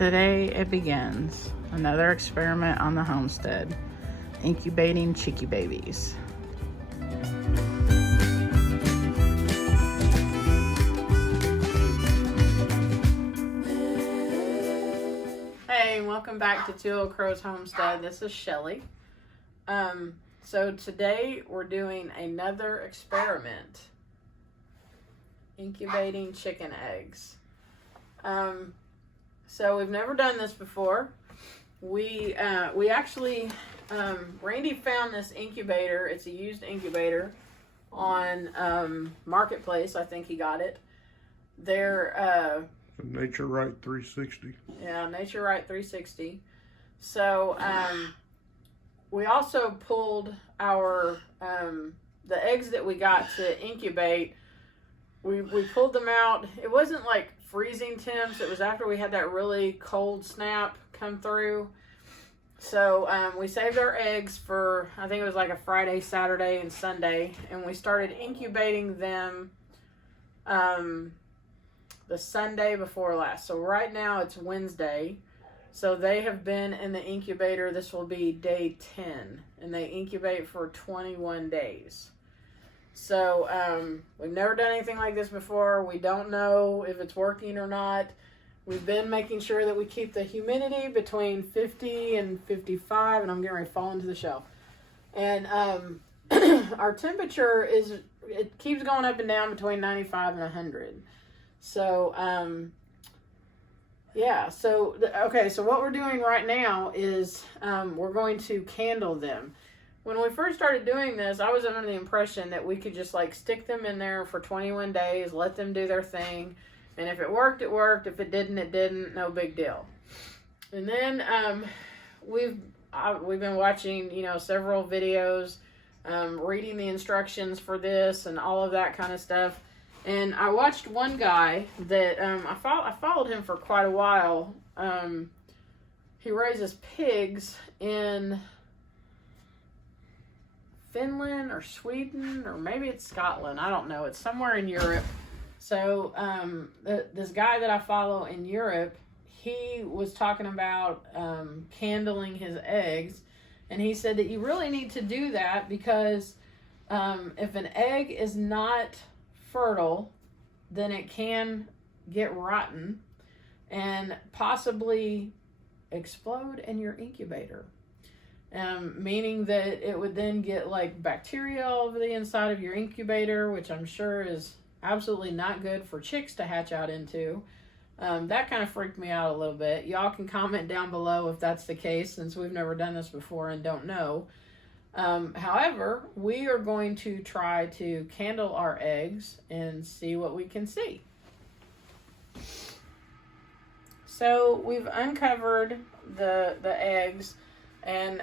Today it begins. Another experiment on the homestead. Incubating chickie babies. Hey, welcome back to Two Old Crows Homestead. This is Shelly. So today we're doing another experiment. Incubating chicken eggs. So we've never done this before. We actually, Randy found this incubator. It's a used incubator on Marketplace. I think he got it. They're Nature Right 360. Yeah, Nature Right 360. So we also pulled our the eggs that we got to incubate. We pulled them out. It wasn't like freezing temps. It was after we had that really cold snap come through. So we saved our eggs for, I think it was like a Friday, Saturday, and Sunday. And we started incubating them the Sunday before last. So right now it's Wednesday. So they have been in the incubator. This will be day 10. And they incubate for 21 days. So we've never done anything like this before. We don't know if it's working or not. We've been making sure that we keep the humidity between 50 and 55, and I'm getting ready to fall into the shelf. And our temperature it keeps going up and down between 95 and 100. So yeah, so okay, so what we're doing right now is we're going to candle them. When we first started doing this, I was under the impression that we could just like stick them in there for 21 days, let them do their thing. And if it worked, it worked. If it didn't, it didn't. No big deal. And then we've been watching, several videos, reading the instructions for this and all of that kind of stuff. And I watched one guy that I followed him for quite a while. He raises pigs in Finland or Sweden, or maybe it's Scotland. I don't know. It's somewhere in Europe. So this guy that I follow in Europe, he was talking about candling his eggs. And he said that you really need to do that because if an egg is not fertile, then it can get rotten and possibly explode in your incubator. Meaning that it would then get like bacteria all over the inside of your incubator, which I'm sure is absolutely not good for chicks to hatch out into. That kind of freaked me out a little bit. Y'all can comment down below if that's the case, since we've never done this before and don't know. However, we are going to try to candle our eggs and see what we can see. So we've uncovered the eggs. And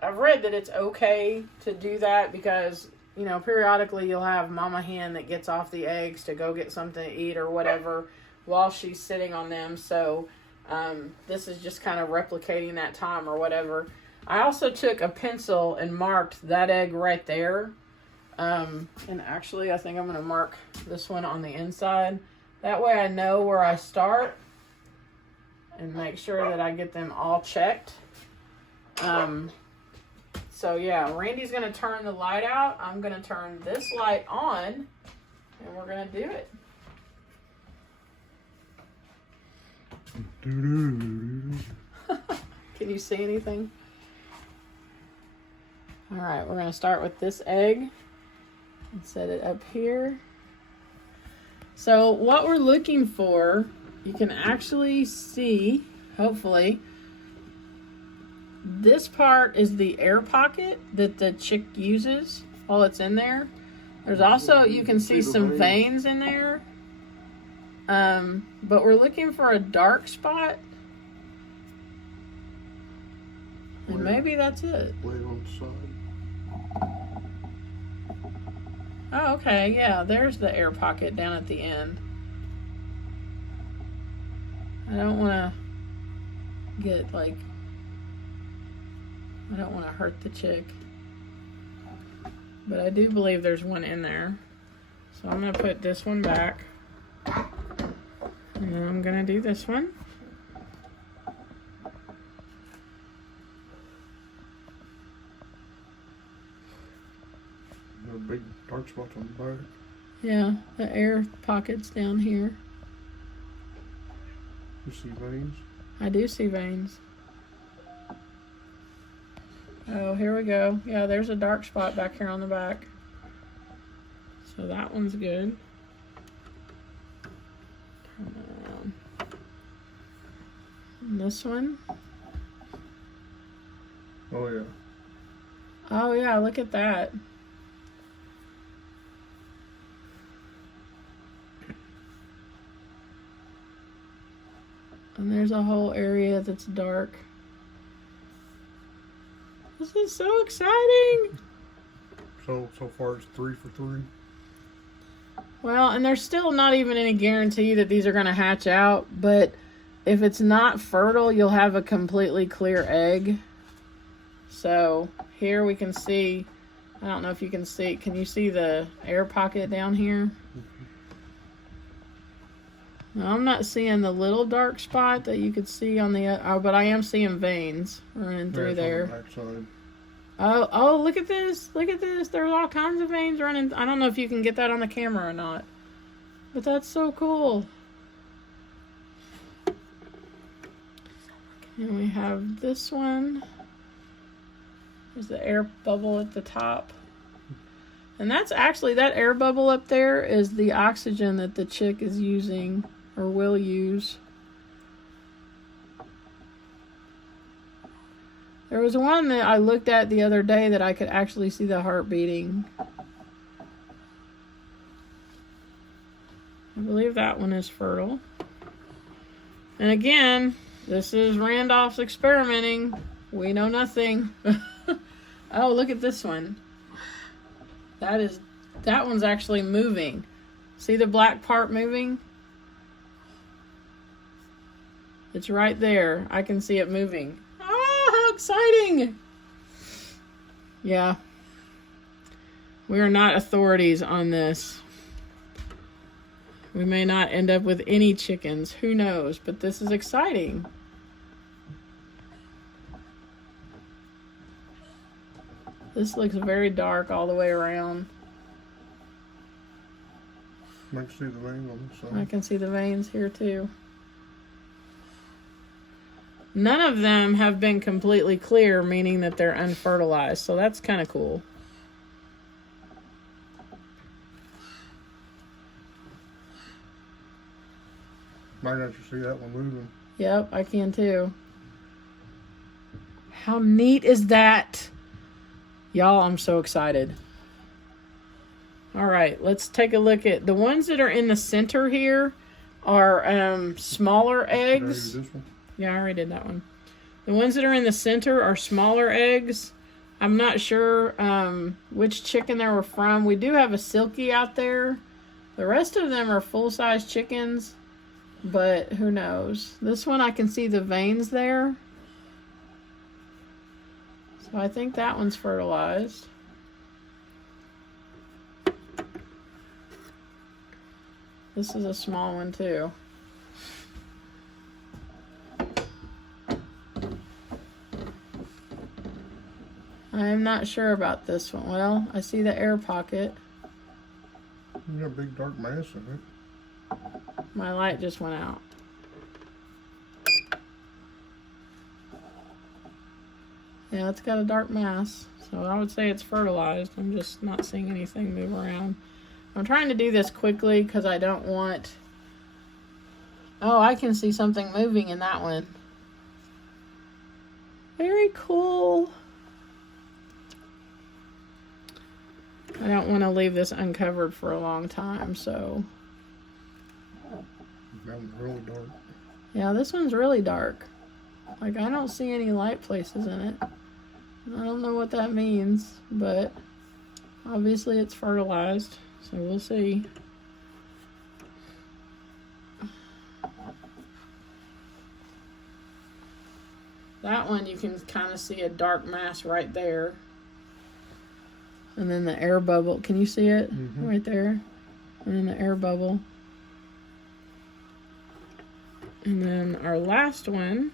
I've read that it's okay to do that because, periodically you'll have mama hen that gets off the eggs to go get something to eat or whatever while she's sitting on them. So this is just kind of replicating that time or whatever. I also took a pencil and marked that egg right there. And actually, I think I'm going to mark this one on the inside. That way I know where I start and make sure that I get them all checked. So yeah, Randy's going to turn the light out. I'm going to turn this light on, and we're going to do it. Can you see anything? All right, we're going to start with this egg and set it up here. So what we're looking for, you can actually see, hopefully, this part is the air pocket that the chick uses while it's in there. There's also, you can see some veins in there. But we're looking for a dark spot. And maybe that's it. Lay it on the side. Oh, okay, yeah, there's the air pocket down at the end. I don't want to get I don't want to hurt the chick. But I do believe there's one in there. So I'm going to put this one back. And then I'm gonna do this one. There are big dark spots on the back. Yeah, the air pockets down here. You see veins? I do see veins. Oh, here we go. Yeah, there's a dark spot back here on the back. So that one's good. Turn that around. And this one. Oh yeah. Oh yeah, look at that. And there's a whole area that's dark. This is so exciting. So far it's 3 for 3. Well, and there's still not even any guarantee that these are going to hatch out, but if it's not fertile, you'll have a completely clear egg. So here we can see, I don't know if you can see, can you see the air pocket down here? Now, I'm not seeing the little dark spot that you could see on the, but I am seeing veins running through there. Backside. Oh, look at this. Look at this. There's all kinds of veins running. I don't know if you can get that on the camera or not. But that's so cool. And we have this one. There's the air bubble at the top. And that's actually, that air bubble up there is the oxygen that the chick is using or will use. There was one that I looked at the other day that I could actually see the heart beating. I believe that one is fertile. And again, this is Randolph's experimenting. We know nothing. Oh, look at this one. That one's actually moving. See the black part moving? It's right there. I can see it moving. How exciting! Yeah. We are not authorities on this. We may not end up with any chickens. Who knows? But this is exciting. This looks very dark all the way around. I can see the vein on this side. I can see the veins here too. None of them have been completely clear, meaning that they're unfertilized. So that's kind of cool. I can actually see that one moving. Yep, I can too. How neat is that? Y'all, I'm so excited. All right, let's take a look at the ones that are in the center here are smaller eggs. This one? Yeah, I already did that one. The ones that are in the center are smaller eggs. I'm not sure which chicken they were from. We do have a silky out there. The rest of them are full-size chickens, but who knows? This one I can see the veins there. So I think that one's fertilized. This is a small one too. I'm not sure about this one. Well, I see the air pocket. You got a big dark mass in it. My light just went out. Yeah, it's got a dark mass. So I would say it's fertilized. I'm just not seeing anything move around. I'm trying to do this quickly because I don't want... Oh, I can see something moving in that one. Very cool. I don't want to leave this uncovered for a long time, so... That one's really dark. Yeah, this one's really dark. Like, I don't see any light places in it. I don't know what that means, but obviously it's fertilized, so we'll see. That one, you can kind of see a dark mass right there. And then the air bubble. Can you see it? Mm-hmm. Right there? And then the air bubble. And then our last one.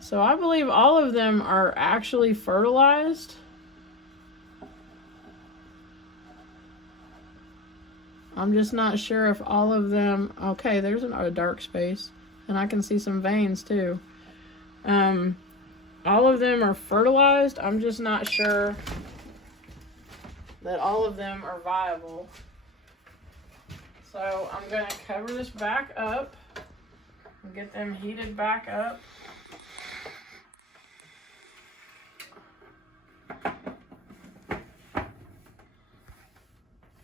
So I believe all of them are actually fertilized. I'm just not sure if all of them... Okay, there's a dark space. And I can see some veins too. All of them are fertilized. I'm just not sure that all of them are viable. So I'm going to cover this back up and get them heated back up.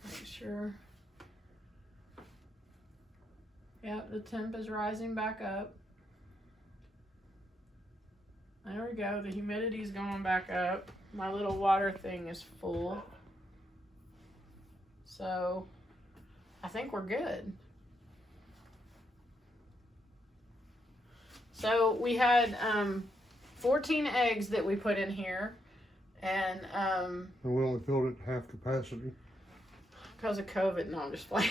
Make sure. Yep, the temp is rising back up. There we go. The humidity's going back up. My little water thing is full. So I think we're good. So we had 14 eggs that we put in here. And we only filled it half capacity. Because of COVID. No, I'm just playing.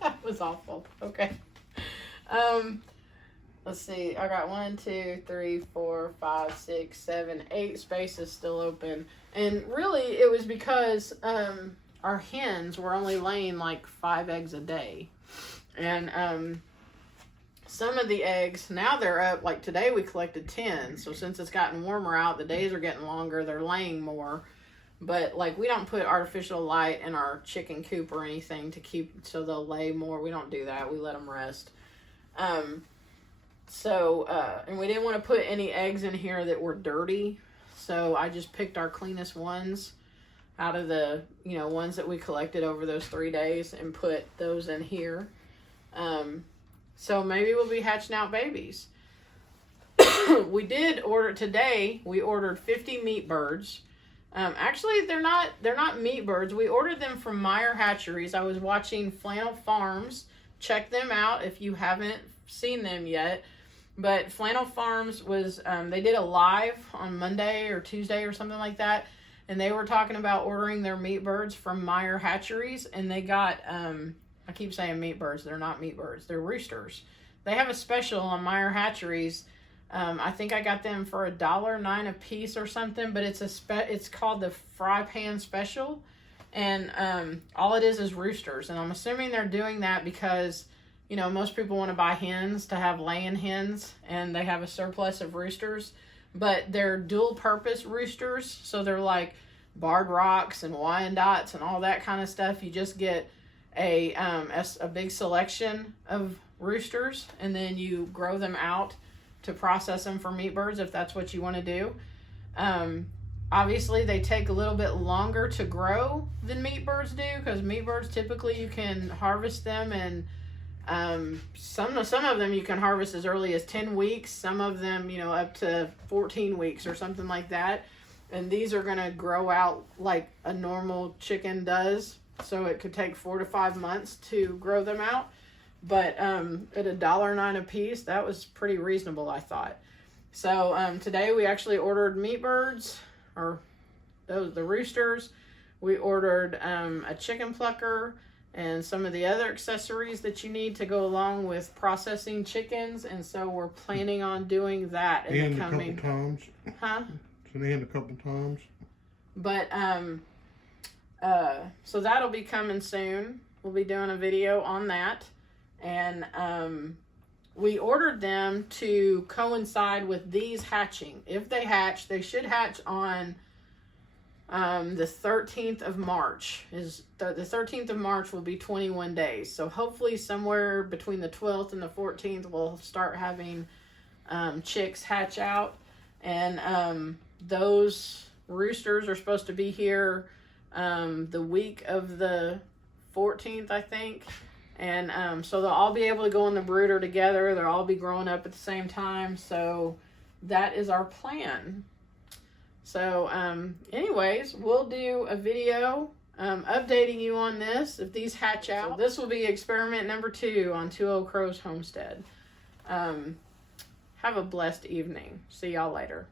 That was awful. Okay. Let's see. I got 1, 2, 3, 4, 5, 6, 7, 8 spaces still open. And really, it was because our hens were only laying like 5 eggs a day. And some of the eggs, now they're up. Like today we collected 10. So since it's gotten warmer out, the days are getting longer. They're laying more. But like we don't put artificial light in our chicken coop or anything to keep so they'll lay more. We don't do that. We let them rest. And we didn't want to put any eggs in here that were dirty. So I just picked our cleanest ones out of the, ones that we collected over those 3 days and put those in here. So maybe we'll be hatching out babies. We did order today. We ordered 50 meat birds. Actually, they're not meat birds. We ordered them from Meyer Hatcheries. I was watching Flannel Farms. Check them out if you haven't seen them yet. But Flannel Farms was, they did a live on Monday or Tuesday or something like that. And they were talking about ordering their meat birds from Meyer Hatcheries. And they got, I keep saying meat birds. They're not meat birds. They're roosters. They have a special on Meyer Hatcheries. I think I got them for $1.09 a piece or something. But it's called the fry pan special. And all it is roosters. And I'm assuming they're doing that because... most people want to buy hens to have laying hens, and they have a surplus of roosters, but they're dual purpose roosters. So they're like Barred Rocks and Wyandottes and all that kind of stuff. You just get a big selection of roosters, and then you grow them out to process them for meat birds if that's what you want to do. Obviously, they take a little bit longer to grow than meat birds do, because meat birds typically you can harvest them and some of them you can harvest as early as 10 weeks. Some of them, up to 14 weeks or something like that. And these are going to grow out like a normal chicken does. So it could take 4 to 5 months to grow them out. But at $1.09 a piece, that was pretty reasonable, I thought. So today we actually ordered meat birds, or the roosters. We ordered a chicken plucker, and some of the other accessories that you need to go along with processing chickens. And so we're planning on doing that in the coming... a couple times. Huh? And a couple times. But, so that'll be coming soon. We'll be doing a video on that. And, we ordered them to coincide with these hatching. If they hatch, they should hatch on... the 13th of March the 13th of March will be 21 days. So hopefully somewhere between the 12th and the 14th, we'll start having chicks hatch out. And those roosters are supposed to be here the week of the 14th, I think. And so they'll all be able to go in the brooder together. They'll all be growing up at the same time. So that is our plan. So, anyways, we'll do a video updating you on this if these hatch out. So this will be experiment number 2 on Two Old Crows Homestead. Have a blessed evening. See y'all later.